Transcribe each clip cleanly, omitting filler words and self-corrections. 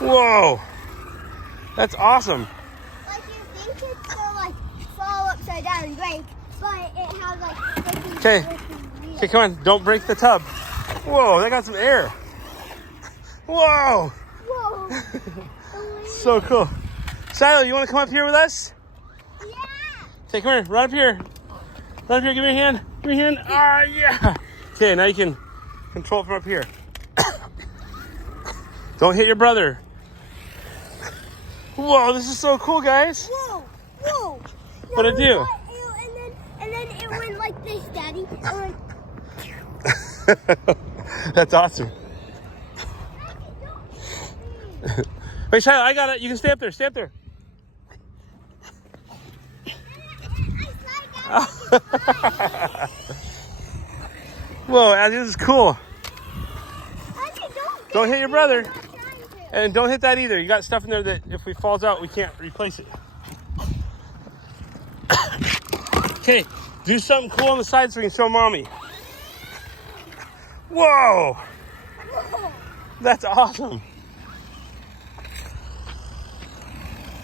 Whoa. That's awesome. Like you think it's gonna like fall upside down and break, but it has like. Okay. Okay, come on. Don't break the tub. Whoa, that got some air. Whoa. Whoa. So cool. Shiloh, you want to come up here with us? Yeah. Okay, come here. Run up here. Run up here. Give me a hand. Give me a hand. Ah, yeah. Okay, now you can control it from up here. Don't hit your brother. Whoa, this is so cool, guys. Whoa. Whoa. What'd it do? And then it went like this, Daddy. That's awesome. Wait, Shiloh, I got it. You can stay up there. Stay up there. Whoa, Azzy, this is cool. Don't hit your brother. And don't hit that either. You got stuff in there that if we falls out, we can't replace it. Okay, do something cool on the side so we can show Mommy. Whoa! That's awesome.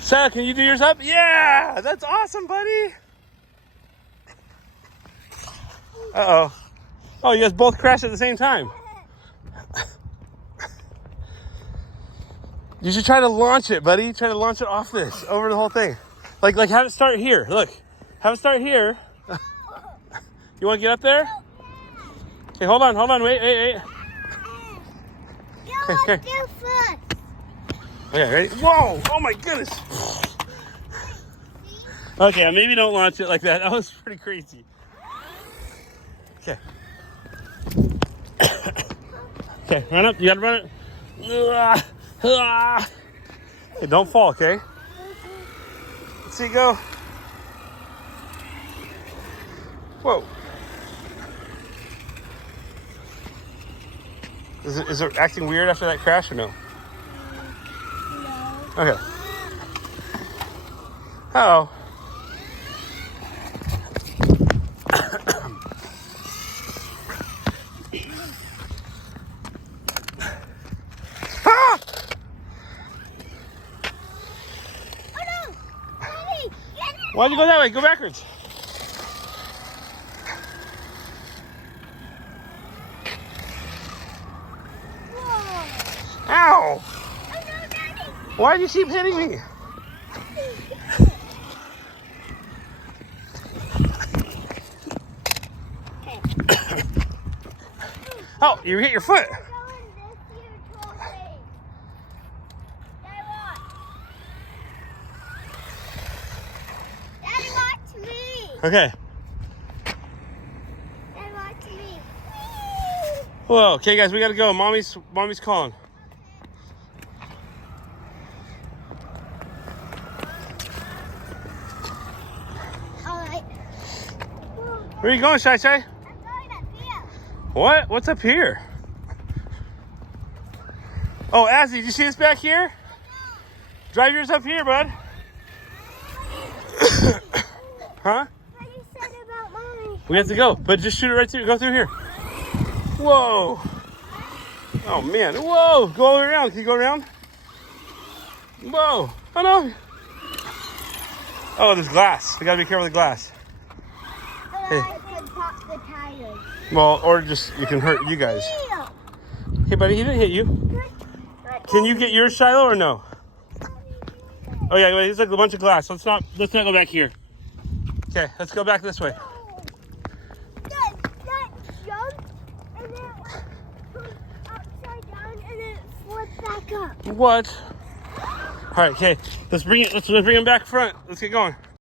Shiloh, can you do yours up? Yeah! That's awesome, buddy! Uh-oh. Oh, you guys both crashed at the same time. You should try to launch it, buddy. Try to launch it off this, over the whole thing. Like have it start here. Look, have it start here. You want to get up there? Okay, hold on, wait. Okay. Okay, ready? Whoa! Oh my goodness! Okay, maybe don't launch it like that. That was pretty crazy. Okay. Okay, run up. You gotta run it. Okay, don't fall, okay? Let's see, go. Whoa. Is it acting weird after that crash or no? No. Okay. Uh-oh. Why'd you go that way? Go backwards. Whoa. Ow! Oh, no, Daddy. Why'd you keep hitting me? Oh, you hit your foot. Okay. Whoa. Okay, guys, we gotta go. Mommy's calling. All right. Where are you going, Shai Shai? I'm going up here. What? What's up here? Oh, Azzy, did you see this back here? Drive yours up here, bud. Huh? We have to go, but just shoot it right through. Go through here. Whoa. Oh, man. Whoa. Go all the way around. Can you go around? Whoa. Oh, no. Oh, there's glass. We got to be careful with the glass. Hey. I can pop the tires. Well, or just, you can hurt you guys. Hey, buddy, he didn't hit you. Can you get yours, Shiloh, or no? Oh, yeah, there's like a bunch of glass. Let's not go back here. Okay, let's go back this way. That jumped and then it upside down and then it flipped back up. What? All right, okay. Let's bring him back front. Let's get going.